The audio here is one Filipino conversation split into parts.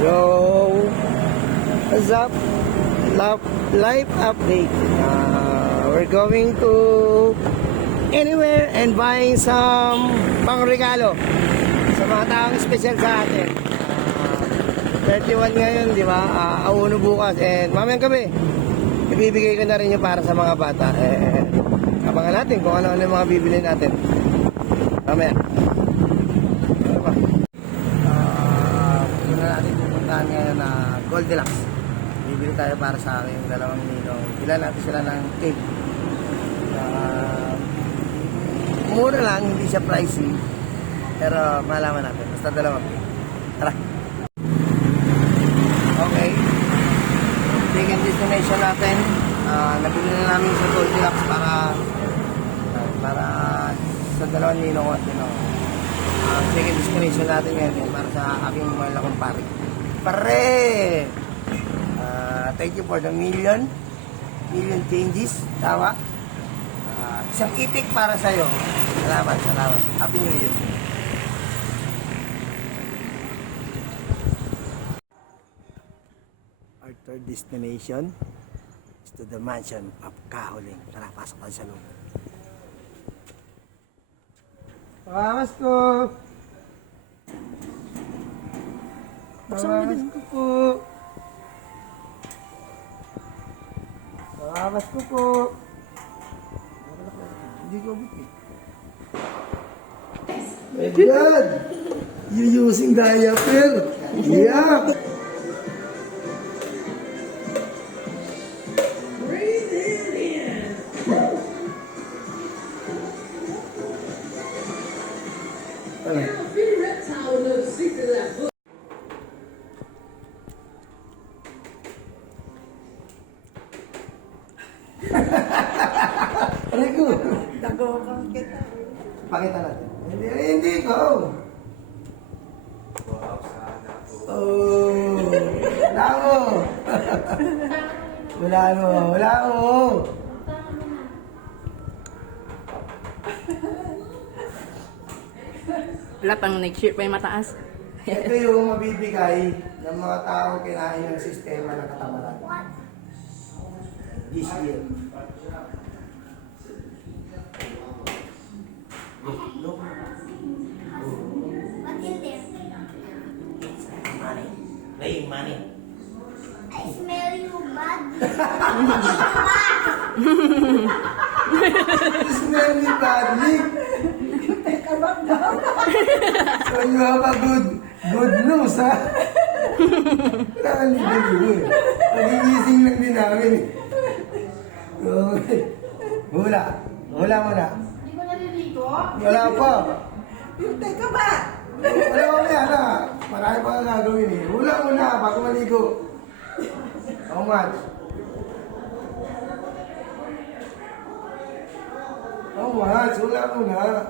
Yo, what's up? Life update. We're going to anywhere and buying some pang-regalo sa mga taong special sa atin. 31 ngayon, di ba? Auno bukas and mamayang gabi. Ibibigay ko na rin yung para sa mga bata. Abangan natin kung ano-ano yung mga bibili natin. Mamaya. Ano ba? Muna natin pupuntahan ngayon na Goldilocks. Bibili tayo para sa akin yung dalawang ninong. Bila natin sila ng cake. Mura lang, hindi siya pricey. Pero malaman natin. Basta dalawang cake. Tara. Okay. Second destination natin. Nabili na namin sa Goldilocks para sa dalawang ninong ko at ninong. Second destination natin ngayon para sa aking mga lakong pare. Thank you for the million changes. Tawa. Isang itik para sa'yo. Salamat. Happy New Year. Our third destination is to the mansion of Kahuling. Tara, pasok tayo sa loob. Pakamas ko! Pakamas ko po! Pakamas ko po! Hindi ko buti. My God! You using diaper? Yeah! Rico, pakita natin. Hindi ko. Oh, wala mo. Wala pang nag-shirt pa yung mataas. Ito yung mabibigay ng mga taong kinain ng sistema ng katamaran. This year. Look. What's in there? Money. Playing money. I smell you bad. Smell me badly. So you have a good news, ha? Nakalimutin. Nagigising lang din namin. Okay. Hula mo na. Hindi ko naliligo. Wala pa. Teka ba? Wala ko na, na. Marami pa nga gagawin eh. Hula mo na bago maligo. How much? Hula mo na.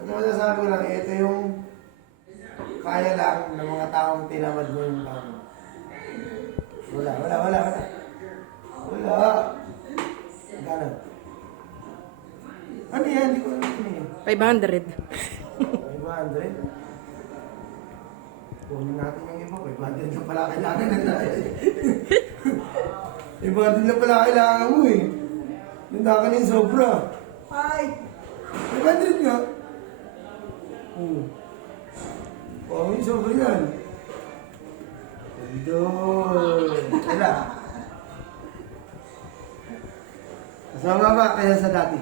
Ano masasabi ko lang, ito yung kaya lang ng mga taong tinamad mo yung taong. Wala. Gano'n. Ano yan? Hindi ko alam yun eh. 500. 500? Kunin natin yung iba. 500 lang pala kailangan na tayo. 500 lang pala kailangan mo eh. Nanda ka rin sobra. 500 nga. May sobra yan. Doon. Wala. Masama ba kaya sa dati?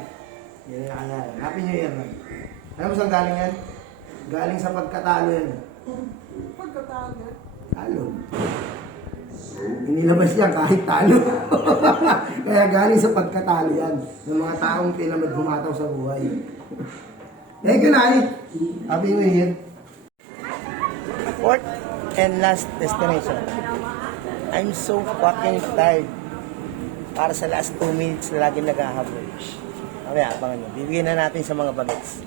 Yan yung kaya. Happy New Year man. Alam mo saan galing yan? Galing sa pagkatalo yan. Pagkatalo? Talo. Inilabas yan kahit talo. Kaya galing sa pagkatalo yan. Ng mga taong pinamad bumataw sa buhay. Thank you, Nay. Happy New Year. Fourth and last destination. I'm so fucking tired. Para sa last 2 minutes na lagi naghahabol. Okay, abangan nyo. Bibigyan na natin sa mga bagets.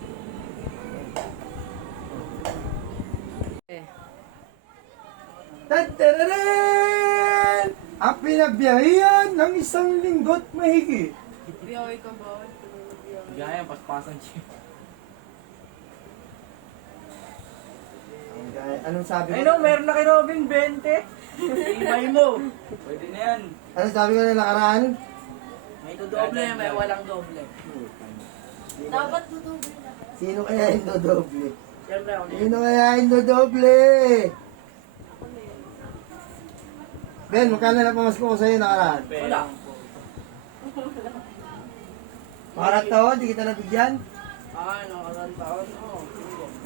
Tadararan! Ang pinagbiyahian ng isang linggo't mahigit. Biyahe ka ba? Biyahe, paspasan siya. Anong sabi ko? Ay no, meron na kay Robin 20. Ibay mo. Pwede na yan. Anong sabi ko na nakaraan? May doble, may walang doble. Dapat tutubi na. Sino kaya yung dodoble? Siyempre ako. Sino kaya yung dodoble? Ben, magkano na pamasko ko sa'yo nakaraan? Wala. Makarang taon, di kita nabigyan? Ano, karang taon? Oo.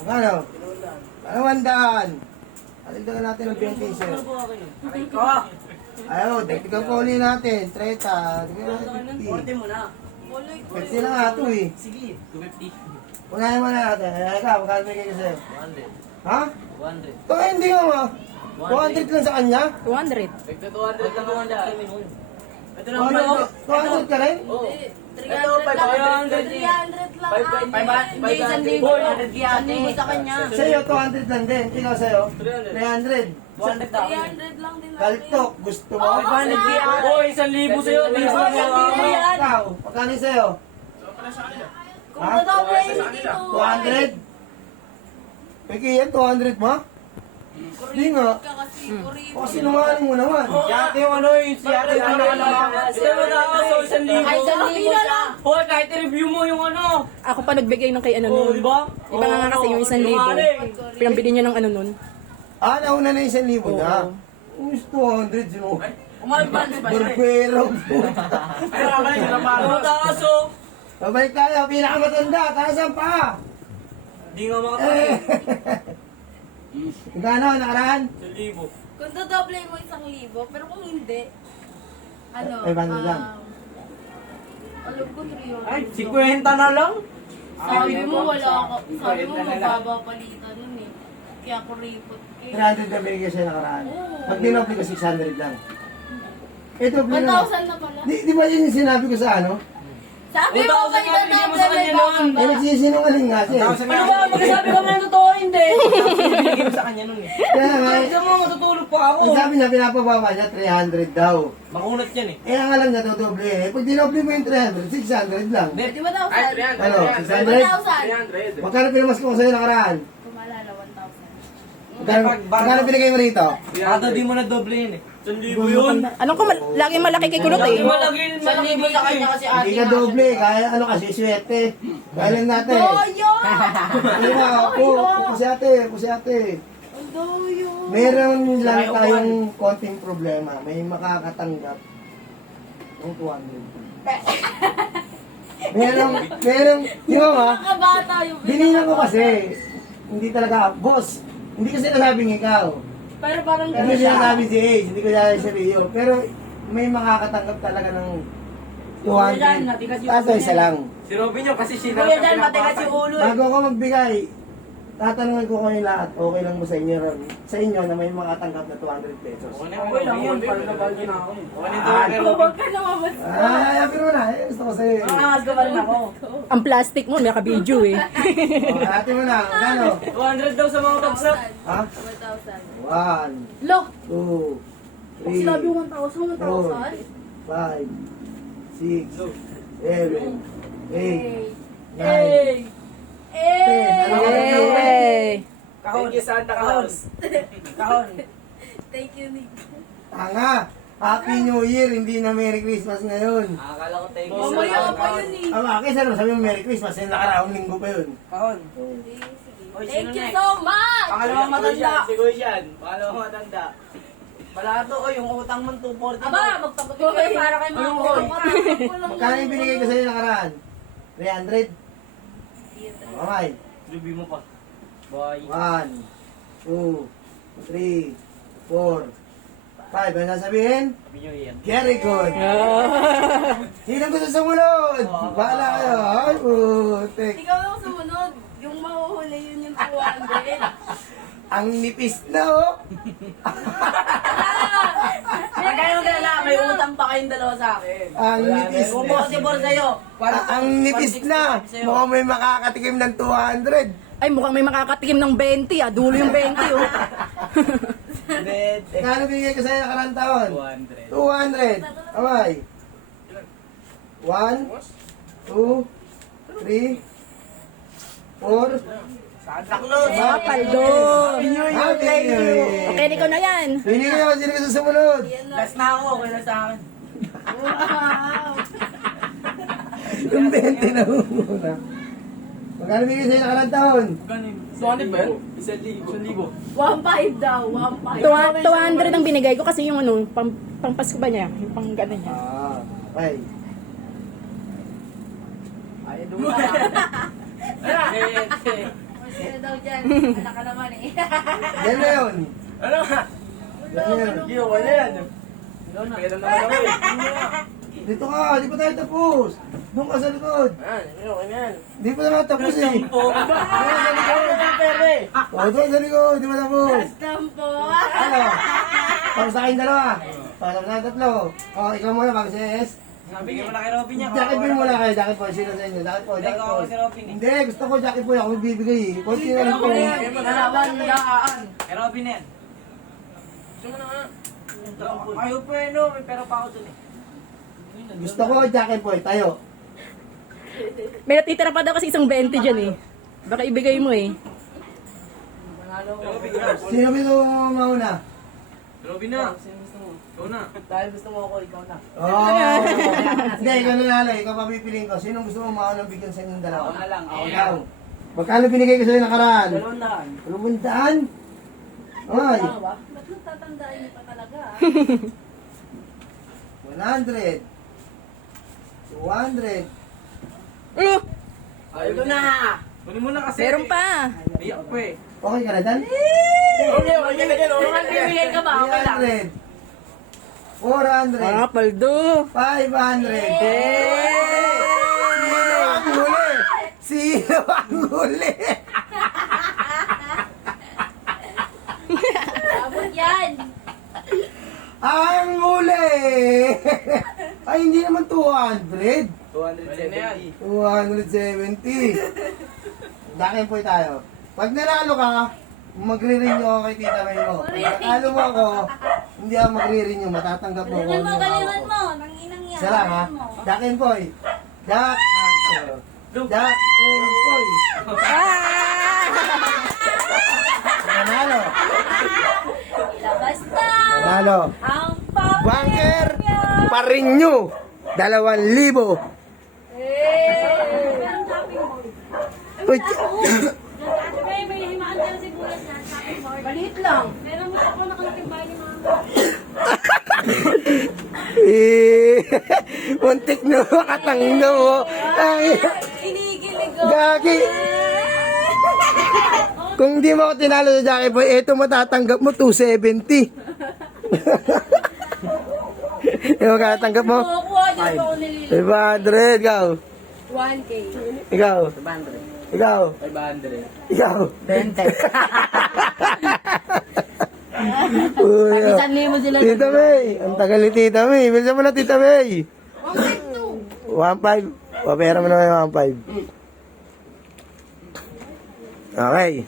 Magkano? Pinulan. 100. Alagdagan natin ng 20 sir. Aray ko. Ayaw, dagdagan po ulit natin. 30. Dagdagan natin 40 50. mo na. 50 na nga ito eh. Sige, 250. Unahin mo na natin. Ayaw ka, magkano bigay ko sa'yo? 100. Ha? 100. Ito hindi nga ma. 200 lang sa kanya? 200. Ito 200 lang naman dyan. Ito lang ba? 200 ka rin? Oo. 300 Ito, lang. 500. 300 lang. 500. 500 sa kanya. Sa'yo, 200 lang din. Ikaw sa'yo? 300. 200 daw. 300 lang din natin. Kaltok, gusto mo? 500 yan. Oo, 1,000 sa'yo. 1,000 yan. Ikaw, magkano sa'yo? Kung Ha? dodoble yun dito. 200? Peki yan, 200 mo? Hindi nga. Ka kasi kuripot. O, sinungaling mo naman. Yate yung ano yung si Ate yung ano. Ito mo na ako sa 1,000. Ay, 1,000 siya. Hoy, kahit i-review mo yung ano. Ako pa nagbigay ng kay ano Oo, nun. di ba? Iba nga kasi yung 1,000. Pinambili niya ng ano nun. Ah, nauna na yung 1,000 na. Oo. Umus 200, sino? Umalban ba siya? Barbero. Pero kamay, napalo. Taas o. Babalik tayo, pinakamatanda, taas ang paa. Di nga Eh. makapagod. Gano, nakaraan? 1,000. Kung dodoble mo 1,000, pero kung hindi, ano, 500 lang. alam ko 300. Ay, 50 na lang. Sabi mo wala ako, sabi mo mababa palitan nun eh. Kaya kuripot ka. 300 na binigay siya nakaraan. Pag dinoble ko, 600 lang. Eh, doble na. 1,000 na pala. Di ba yun yung sinabi ko sa ano? Sabi mo 1,000 kayo nga binigyan mo sa dodoble kanya mo. nun. Eh, nagsisinungaling nga siya. Ano ba? Magsasabi ka ng totoo, hindi. Binigyan mo sa kanya nun eh. Kaya nga, Kasi mo, matutulog pa ako. ang sabi niya, pinapababa niya, 300 daw. Makunat yan eh. Eh, ang alam niya, dodoble. Eh, pag dinoble mo yung 300, 600 lang. Di ba 1,000? Ano, 600? 1,000. Magkano pinamas ko sa'yo nakaraan? Kung malala, 1,000. Magkano binigay mo rito? Ata di mo na doble yun eh. 1,000 yun. Anong laging malaki kay kulot eh. Malaki sa kanya kasi Hindi ka doble, kaya ano kasi, swerte. Kaya lang natin. Doyo! Hindi na, po si ate. Ang doyo! Meron lang tayong konting problema. May makakatanggap ng 200. Merong, di ba ma? Mga bata yung Binilang ko kasi, hindi talaga, boss, hindi kasi nasabing ikaw. Pero parang Hindi siya nasabi si Ace, hindi ko siya si Rio. Pero may makakatanggap talaga ng 200. Tato isa lang. Si Robin yun kasi siya Kuya Dan, matigas yung ulo eh. Bago ako magbigay, tatanungin ko kayo lahat, okay lang mo sa inyo ron. Sa inyo na may makatanggap na 200 pesos. Okay lang yun, para nabagi na ako. Huwag ka na mamas. Ay, pero na, gusto ko sa'yo. Angas ka pa rin ako. Ang plastic mo, naka-video eh. Ate mo na, gano? 200 daw sa mga bagsak. Ha? 1,000. 1, Look! 2, 3, Sinabi yung 1,000, 1,000. 5, 6, 7, 8, 9, Hey! Hey! Kahon. Thank you, Santa Claus. Kahon. Thank you, Nick. Tanga! Happy New Year, hindi na Merry Christmas ngayon. Akala ko thank you, Mamaya pa yun eh. Ang akin, saan sabi mo Merry Christmas? Yung nakaraang linggo pa yun. Kahon. Thank you so much! Pangalawang matanda. Si Gusyan. Pangalawang matanda. Malato o yung utang mo 240. Aba, magtagot ko kayo para kay mga Magkano yung binigay ko sa'yo nakaraan? 300? Okay. Lubi mo pa. Bye. 1, 2, 3, 4, 5. Ano sasabihin? Happy New Year. Very good. Sino gusto sumunod? Bahala kayo. Ay, putik. Ikaw yung sumunod. Yung mahuhuli yun yung 200. Ang nipis na, oh. Huwag kayong gala, may utang pa kayong dalawa sa akin. Ang nipis Kung na. possible sa'yo. Ang nipis na. Mukhang may makakatikim ng 200. Ay, mukhang may makakatikim ng 20 ah. Dulo yung 20 oh. Kano bigay ko sa'yo nakarang taon? 200. 200. Okay. 1, 2, 3, 4, 5, Santa Claus. Ah, Paldo. Thank you. Okay, ikaw na yan. Pili kayo kung sino gusto sumunod. Last na ako, okay na sa akin. Wow! Yung 20 na muna. Magkano bigay sa'yo nakarang taon? Ganin. 200 ba yun? 1,000. 1.5 daw, 1.5. 200 ang binigay ko kasi yung ano, pang-Pasko ba niya? Yung pang gano'n niya. Okay. Ay, dumaan. Sino daw dyan? Anak ka naman eh. Yan na yun. Ano nga? Yan na yun. Hindi, okay na yan. Meron naman ako eh. Dito ka, di pa tayo tapos. Doon ka sa likod. Okay na yan. Di pa na tapos eh. Sampo. O, doon sa likod, di pa tapos. Tampo. Ano? Para sa akin dalawa. Para sa akin tatlo. O, ikaw muna, Ma'am Sis. Bigyan mo na kay Robin niya. Jacket boy muna kayo, jacket boy. Sino sa inyo? Jacket boy, jacket Ikaw ako boy. si Robin eh. Hindi, gusto ko jacket boy. Ako bibigay eh. Kunti na lang po. Nalaban daan. Kay Robin yan. Gusto mo na nga. Ayaw pa eh no, may pera pa ako dun eh. Gusto ko jacket boy, tayo. May natitira pa daw kasi isang 20 dyan eh. Baka ibigay mo eh. Robin na. Sino gusto mo mauna? Robin na. Ikaw na. Dahil gusto mo ako, ikaw na. Oo. Hindi, ikaw na lalay. Ikaw papipiliin ko. Sino gusto mo mauna bigyan sa inyong dalawa? Ako na lang. Ako na. Ikaw. Magkano binigay ko sa'yo nakaraan? 200. 200? Ay. Ba't tatandaan niyo pa talaga? 100. 200. Ayaw ko na. Kunin mo na kasi. Meron pa. Iyak pa eh. Okay ka na, Dan? Bibigay ka ba? Okay lang. 300. 400. Ah, Paldo. 500. Sino ang huli? Abot yan. Ang huli! Ay, hindi naman 200. 270. 270. Dakin po tayo. Pag nanalo ka, magre-renew ako kay Tita May mo. Pag nanalo mo ako, hindi ako magre-renew. Matatanggap mo ako. Galingan mo, galingan mo. Nanginang yan. Isa lang ha. Galingan mo. Dakin po eh. Dak. Dak and Poy. Nanalo. Ilabas na. Nanalo. Ang pang... Bunker pa-renew. 2,000. Meron shopping mall. Uy, May himaan ka na sigulas na shopping mall. Maliit lang. Meron mo ako nakalaking bahay ni mama. muntik na makatanggo mo. Ay, Kinikilig ko. gagi. Kung di mo ako tinalo sa Jackie Boy, eto matatanggap mo 270. Yung matatanggap mo? Kukuha niyo pa ako nililito. 500, ikaw. 1K. Ikaw. 500. Ikaw. 500. Ikaw. 20. Uy, Isang libo sila. Tita May. Ang tagal ni Tita May. Bilisan mo na Tita May. 1.2. 1.5. Papera mo na yung 1.5. Okay.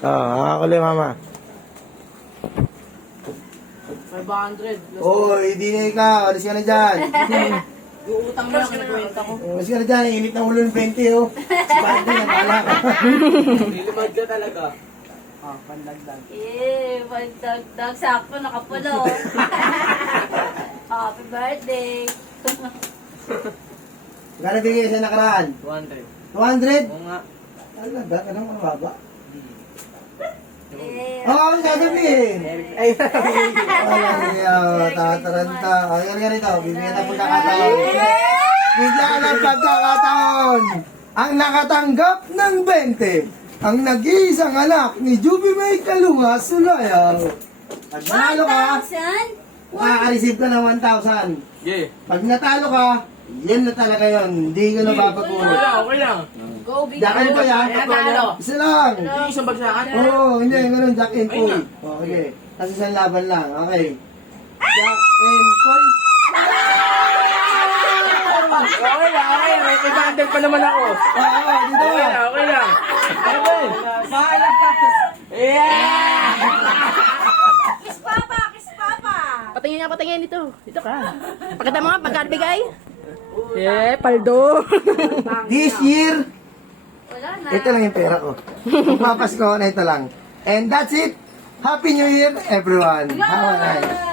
Nakakuloy mama. 500. Oy, di na ikaw. Alis ka na dyan. Yung utang mo lang, kinakwenta ko. Alis ka na dyan. Init ng ulo ng 20, oh. Si Pante, nagkala ka. Lilimad ka talaga. Pandagdag. Pagdagdag. Sakto, nakapulo. Happy birthday. Magkano bigay sa nakaraan? 200. 200? Oo nga. Talaga, ka nang mababa. Eh, Oo, ang sasabihin. Ay, tataranta. Ay, ganito. Bibigyan ng pagkakataon. Bigyan ng pagkakataon. Ang nakatanggap ng 20. Ang nag-iisang anak ni Juby May Kalunga Sulayaw. Pag nanalo ka, 1,000? makaka-receive ka ng 1,000. Yeah. Pag natalo ka, yan na talaga yun. Hindi ko na babaguhin. Okay lang. Go big. Jack and Poy ha? Natalo. Isa lang. Hindi isang bagsakan. Oo, hindi. Ganun, Jack and Poy. Ayun Okay. Kasi isang laban lang. Okay. Jack and Poy. Okay lang, okay. May 500 pa naman ako. Oo, dito Okay ka. lang, okay lang. Okay. Mahalang tapos. Yeah! Kiss papa, kiss papa. Patingin niya, patingin dito. Dito ka. Pakita mo nga, magkano bigay? Yeah, Paldo. This year, Wala na. ito lang yung pera ko. Magpapasko na ito lang. And that's it. Happy New Year, everyone. Have a nice.